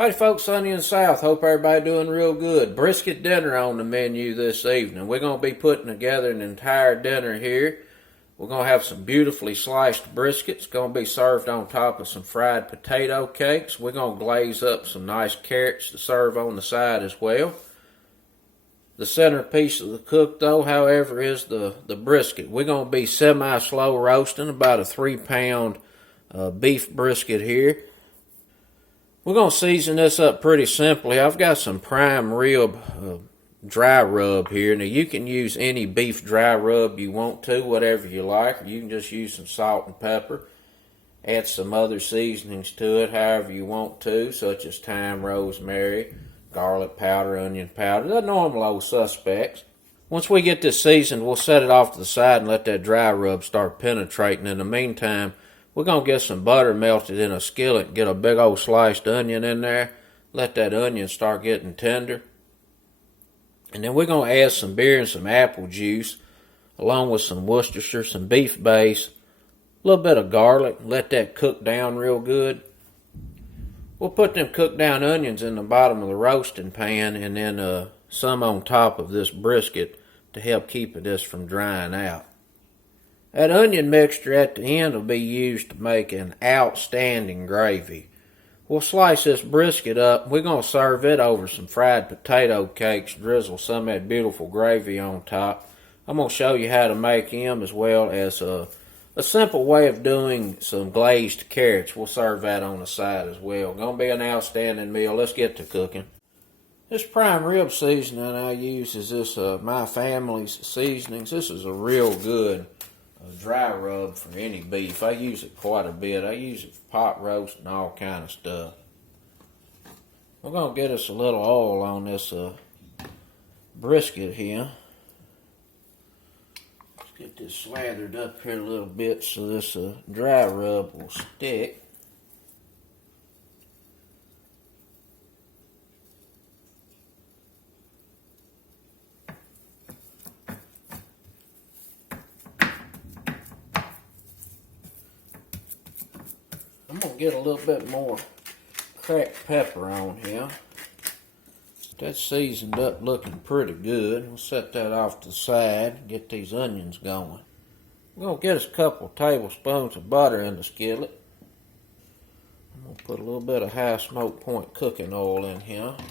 Howdy folks, Sunny in the South. Hope everybody doing real good. Brisket dinner on the menu this evening. We're going to be putting together an entire dinner here. We're going to have some beautifully sliced brisket. It's going to be served on top of some fried potato cakes. We're going to glaze up some nice carrots to serve on the side as well. The centerpiece of the cook though, however, is the brisket. We're going to be semi-slow roasting about a 3-pound beef brisket here. We're going to season this up pretty simply. I've got some prime rib dry rub here. Now you can use any beef dry rub you want to, whatever you like. You can just use some salt and pepper. Add some other seasonings to it however you want to, such as thyme, rosemary, garlic powder, onion powder, the normal old suspects. Once we get this seasoned, we'll set it off to the side and let that dry rub start penetrating. In the meantime, we're going to get some butter melted in a skillet, get a big old sliced onion in there, let that onion start getting tender. And then we're going to add some beer and some apple juice, along with some Worcestershire, some beef base, a little bit of garlic, let that cook down real good. We'll put them cooked down onions in the bottom of the roasting pan and then some on top of this brisket to help keep this from drying out. That onion mixture at the end will be used to make an outstanding gravy. We'll slice this brisket up. We're going to serve it over some fried potato cakes, drizzle some of that beautiful gravy on top. I'm going to show you how to make them as well as a simple way of doing some glazed carrots. We'll serve that on the side as well. Going to be an outstanding meal. Let's get to cooking. This prime rib seasoning I use is this My Family's seasonings. This is a real good dry rub for any beef. I use it quite a bit. I use it for pot roast and all kind of stuff. We're going to get us a little oil on this brisket here. Let's get this slathered up here a little bit so this dry rub will stick. I'm going to get a little bit more cracked pepper on here. That's seasoned up looking pretty good. We'll set that off to the side and get these onions going. We're going to get us a couple tablespoons of butter in the skillet. I'm going to put a little bit of high smoke point cooking oil in here. Put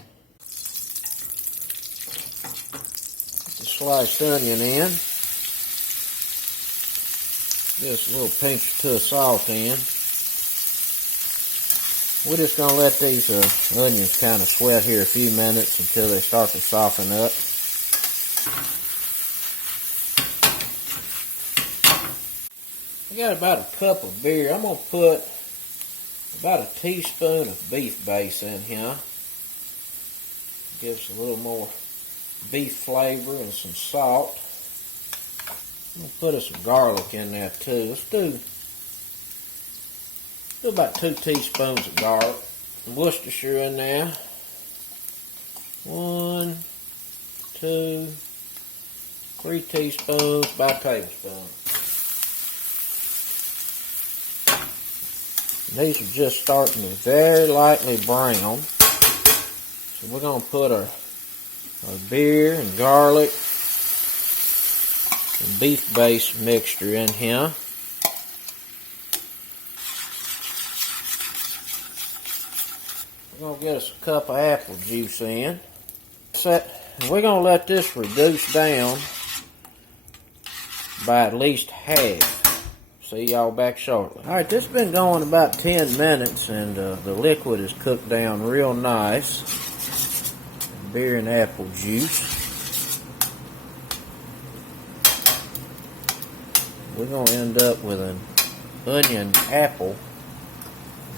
the sliced onion in. Just a little pinch or two of salt in. We're just going to let these onions kind of sweat here a few minutes until they start to soften up. I got about a cup of beer. I'm going to put about a teaspoon of beef base in here. Gives a little more beef flavor and some salt. I'm going to put some garlic in there too. Let's do about 2 teaspoons of garlic. Some Worcestershire in there. 1, 2, 3 teaspoons, about a tablespoon. These are just starting to very lightly brown. So we're going to put our beer and garlic and beef base mixture in here. We're going to get us a cup of apple juice in. We're going to let this reduce down by at least half. See y'all back shortly. Alright, this has been going about 10 minutes and the liquid is cooked down real nice. Beer and apple juice. We're going to end up with an onion apple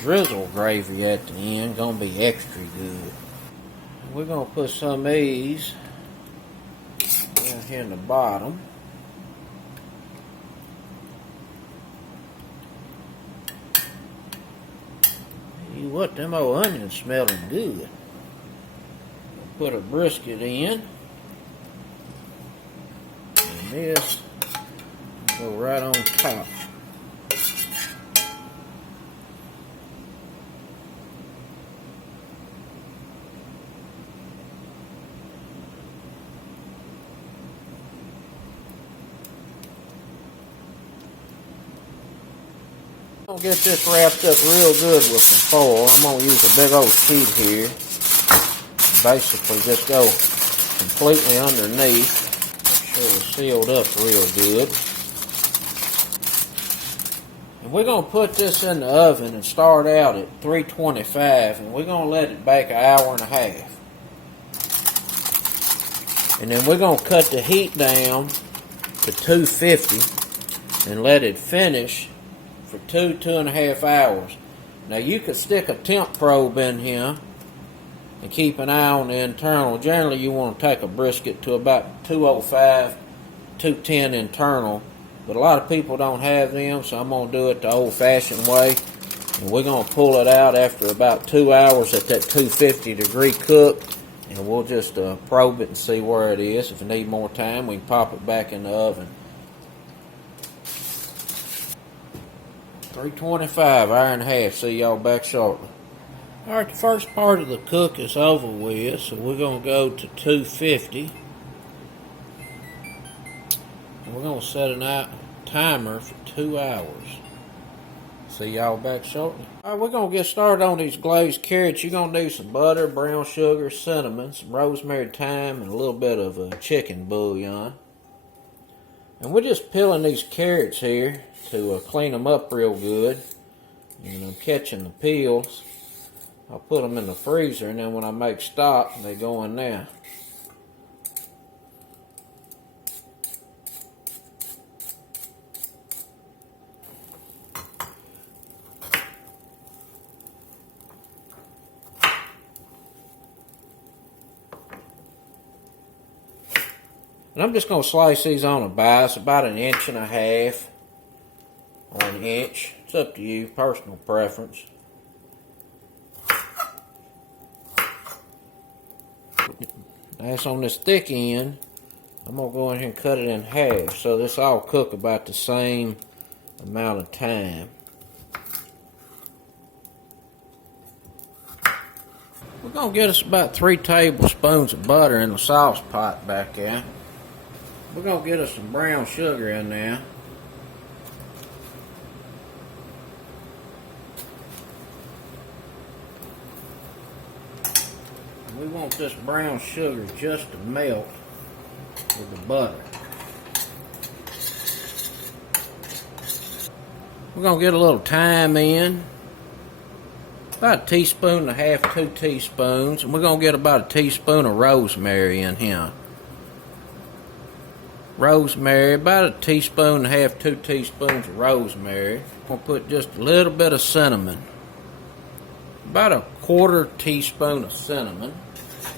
drizzle gravy at the end. Gonna be extra good. We're gonna put some of these down here in the bottom. You what, them old onions smelling good. Put a brisket in. And this go right on top. I'll get this wrapped up real good with some foil. I'm going to use a big old sheet here. Basically just go completely underneath. Make sure it's sealed up real good. And we're going to put this in the oven and start out at 325, and we're going to let it bake an hour and a half. And then we're going to cut the heat down to 250 and let it finish for 2.5 hours. Now you could stick a temp probe in here and keep an eye on the internal. Generally you want to take a brisket to about 205, 210 internal. But a lot of people don't have them, so I'm going to do it the old-fashioned way. And we're going to pull it out after about 2 hours at that 250 degree cook. And we'll just probe it and see where it is. If we need more time, we can pop it back in the oven. 325, hour and a half. See y'all back shortly. Alright, the first part of the cook is over with, so we're going to go to 250. And we're going to set a timer for 2 hours. See y'all back shortly. Alright, we're going to get started on these glazed carrots. You're going to need some butter, brown sugar, cinnamon, some rosemary, thyme, and a little bit of chicken bouillon. And we're just peeling these carrots here to clean them up real good. And I'm catching the peels. I'll put them in the freezer, and then when I make stock, they go in there. And I'm just going to slice these on a bias, about 1.5 inches or 1 inch. It's up to you, personal preference. That's on this thick end. I'm going to go in here and cut it in half, so this all cook about the same amount of time. We're going to get us about 3 tablespoons of butter in the sauce pot back there. We're going to get us some brown sugar in there. We want this brown sugar just to melt with the butter. We're going to get a little thyme in. About 1.5 teaspoons, 2 teaspoons. And we're going to get about 1 teaspoon of rosemary in here. Rosemary, about 1.5 teaspoons, 2 teaspoons of rosemary. We'll put just a little bit of cinnamon. About 1/4 teaspoon of cinnamon.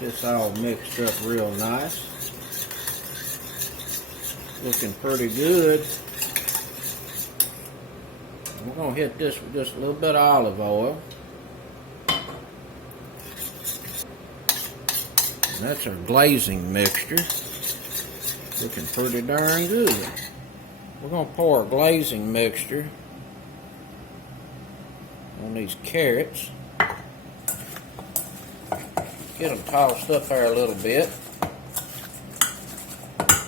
This all mixed up real nice. Looking pretty good. We're going to hit this with just a little bit of olive oil. And that's our glazing mixture. Looking pretty darn good. We're going to pour our glazing mixture on these carrots. Get them tossed up there a little bit.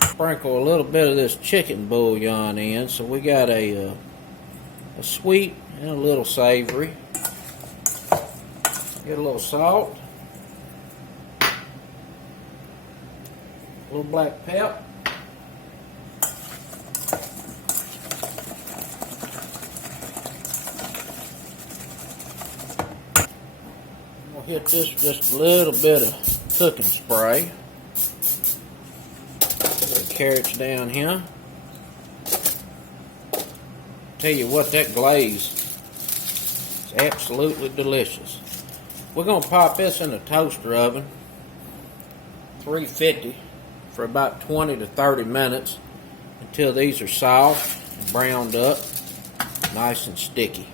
Sprinkle a little bit of this chicken bouillon in, so we got a sweet and a little savory. Get a little salt, a little black pepper, hit this with just a little bit of cooking spray. Put the carrots down here. Tell you what, that glaze is absolutely delicious. We're going to pop this in the toaster oven, 350, for about 20 to 30 minutes until these are soft, browned up, nice and sticky.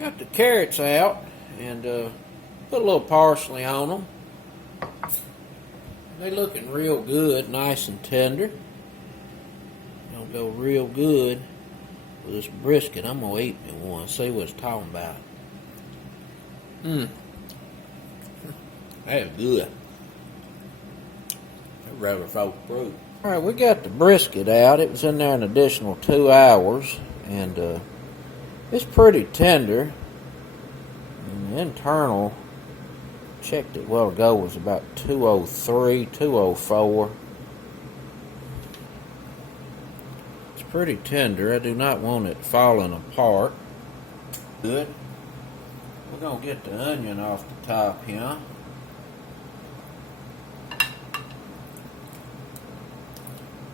Got the carrots out and put a little parsley on them. They're looking real good, nice and tender. They'll go real good with this brisket. I'm going to eat me one, see what it's talking about. That's good. I'd rather folk fruit. Alright, we got the brisket out. It was in there an additional 2 hours. And It's pretty tender. And the internal, checked it a while ago, was about 203, 204. It's pretty tender. I do not want it falling apart. Good. We're going to get the onion off the top here.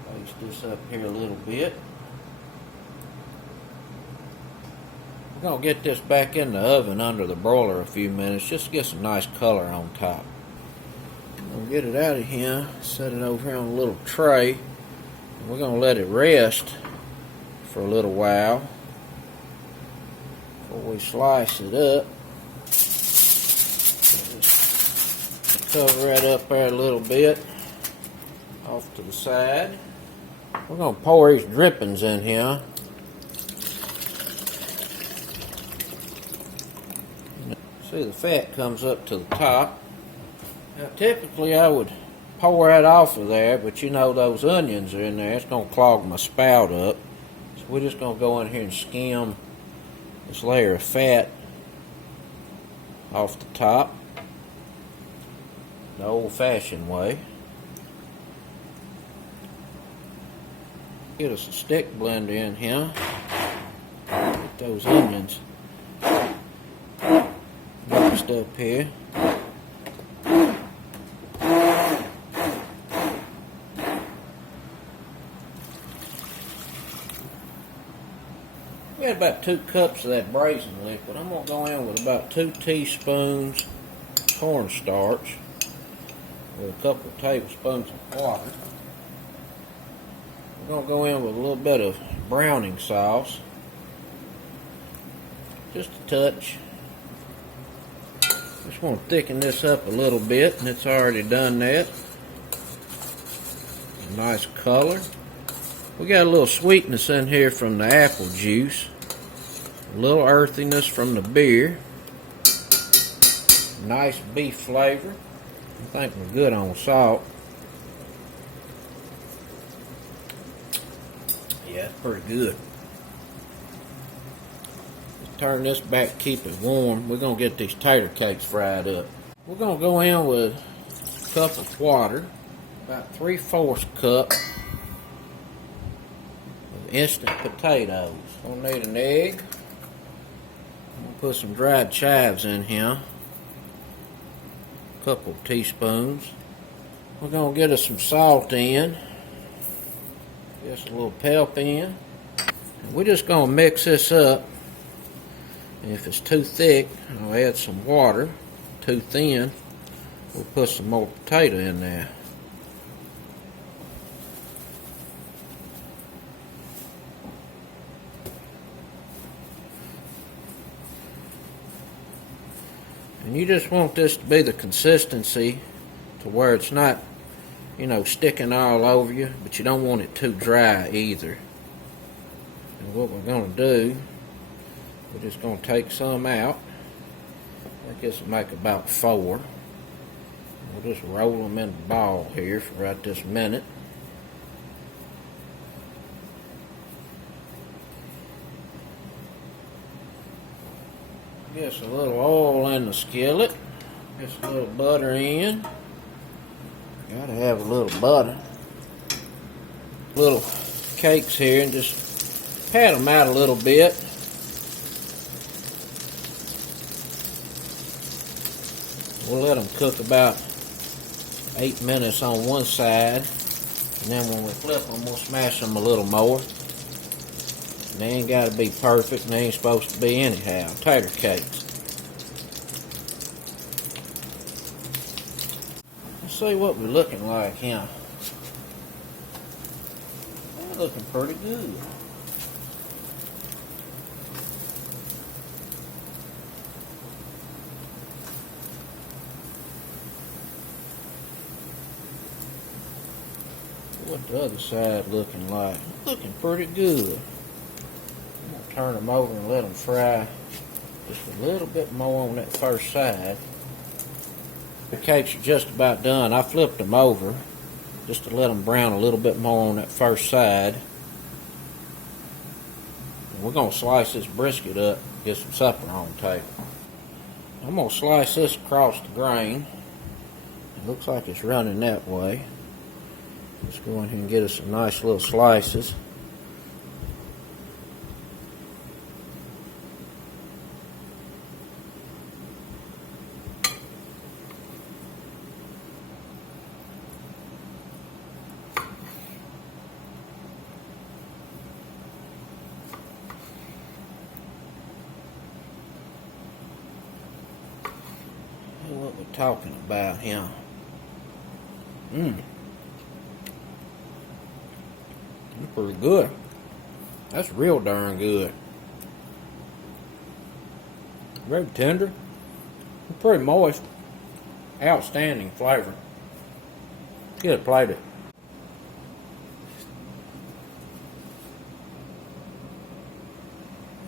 Place this up here a little bit. We're going to get this back in the oven under the broiler a few minutes just to get some nice color on top. We'll get it out of here, set it over here on a little tray. And we're going to let it rest for a little while before we slice it up. Just cover that up there a little bit off to the side. We're going to pour these drippings in here. See, the fat comes up to the top. Now, typically I would pour that off of there, but you know those onions are in there. It's going to clog my spout up. So we're just going to go in here and skim this layer of fat off the top the old-fashioned way. Get us a stick blender in here. Get those onions mixed up here. We had about 2 cups of that braising liquid. I'm going to go in with about 2 teaspoons cornstarch with a couple of tablespoons of water. We're going to go in with a little bit of browning sauce. Just a touch. Just want to thicken this up a little bit, and it's already done that. Nice color. We got a little sweetness in here from the apple juice. A little earthiness from the beer. Nice beef flavor. I think we're good on salt. Yeah, it's pretty good. Let's turn this back, keep it warm. We're going to get these tater cakes fried up. We're going to go in with a cup of water, about 3/4 cup of instant potatoes. We'll need an egg. We'll put some dried chives in here. A couple of teaspoons. We're going to get us some salt in. Just a little pep in. And we're just going to mix this up. And if it's too thick, I'll add some water. Too thin, we'll put some more potato in there. And you just want this to be the consistency to where it's not, you know, sticking all over you, but you don't want it too dry either. And what we're going to do, we're just going to take some out. I guess we'll make about 4. We'll just roll them in the ball here for right this minute. Just a little oil in the skillet. Just a little butter in. Gotta have a little butter. Little cakes here, and just pat them out a little bit. We'll let them cook about 8 minutes on one side, and then when we flip them, we'll smash them a little more. And they ain't got to be perfect, and they ain't supposed to be anyhow. Tater cakes. Let's see what we're looking like here. We're looking pretty good. What the other side looking like? Looking pretty good. I'm going to turn them over and let them fry just a little bit more on that first side. The cakes are just about done. I flipped them over just to let them brown a little bit more on that first side. We're going to slice this brisket up, get some supper on the table. I'm going to slice this across the grain. It looks like it's running that way. Let's go in here and get us some nice little slices. What we're talking about here. That's pretty good. That's real darn good. Very tender. Pretty moist. Outstanding flavor. Get it plated.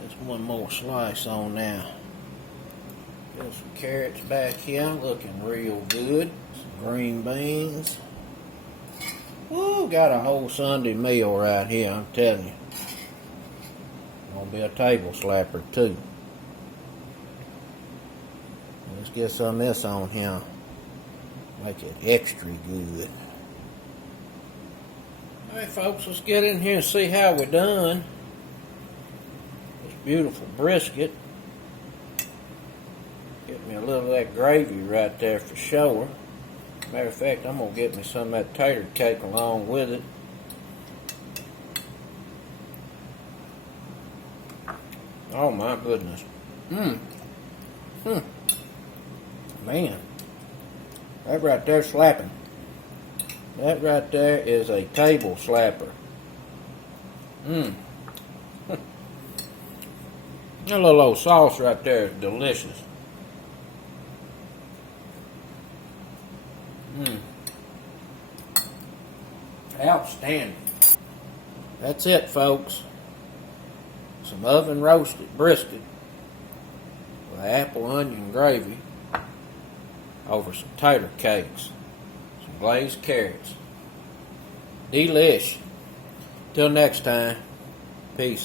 Just one more slice on now. Got some carrots back here, looking real good. Some green beans. Woo, got a whole Sunday meal right here, I'm telling you. Gonna be a table slapper too. Let's get some of this on here. Make it extra good. Alright folks, let's get in here and see how we're done. This beautiful brisket. Get me a little of that gravy right there for sure. Matter of fact, I'm going to get me some of that tater cake along with it. Oh my goodness. Man. That right there slapping. That right there is a table slapper. That little old sauce right there is delicious. Outstanding. That's it, folks. Some oven roasted brisket with apple onion gravy over some tater cakes, some glazed carrots. Delish. Till next time. Peace.